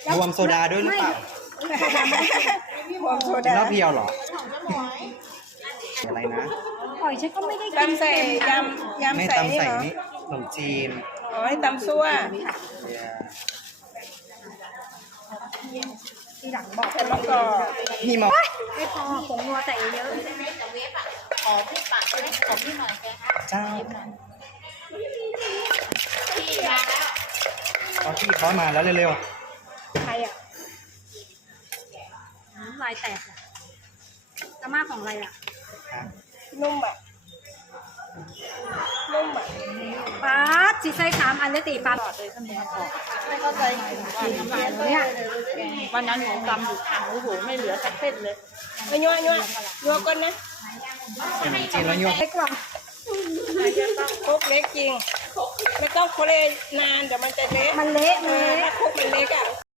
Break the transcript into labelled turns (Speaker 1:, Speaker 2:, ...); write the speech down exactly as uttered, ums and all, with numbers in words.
Speaker 1: รวมโซดาด้วยหรือเปล่า
Speaker 2: หอมโซ
Speaker 1: กิน
Speaker 2: ดา
Speaker 1: เหล้าเพียวเหรออะไรนะ
Speaker 3: หอยฉันก็ไม่ได้กิน
Speaker 2: ตำใส่ยำยำ
Speaker 1: ไม่
Speaker 2: ใส่
Speaker 1: ตำ
Speaker 2: นี่
Speaker 1: ใส่
Speaker 2: เหรอ
Speaker 1: นี่ขนมจีน
Speaker 2: อ๋อให้ตำซั่ว
Speaker 3: ทีหลังบอก
Speaker 2: ใส่มะกอก
Speaker 1: พี่มา
Speaker 3: ไม่พอผงนัวใส่เยอะ
Speaker 4: ขอพี่ปากจะได้ขอพี่หน่อยแกคะ
Speaker 1: เจ้า
Speaker 4: พี่มาแล้ว
Speaker 1: ขอพี่เขามาแล้วเร็ว
Speaker 2: ใครอ่ะ
Speaker 3: น้ำลายแตกอะกระมาของอะไรอ่ะ
Speaker 1: ๆครับ
Speaker 2: นุ่มอ่ะนุ่มอ่ะ
Speaker 3: ปาดจีไส้สามอันเลยตีปาด
Speaker 4: ไม่เข้าใจว่าน้ำลาย
Speaker 3: เนี่ย
Speaker 4: วันนั้นหนูกำอยู่ทางโอ้โหไม่เหลือสักเส้นเลย
Speaker 2: มายั่วยั่วยั่วก่อนนะ
Speaker 1: ขนมจีนแล้วโยก
Speaker 3: เล็กกว่า
Speaker 2: ครกเล็กจริงไม่ต้องโคเลนานเดี๋ยวมันจะเละ
Speaker 3: มันเละ
Speaker 2: เอ
Speaker 3: มัน
Speaker 2: อ
Speaker 3: เละ
Speaker 2: ถ้าครกมันเล็กอ่ะ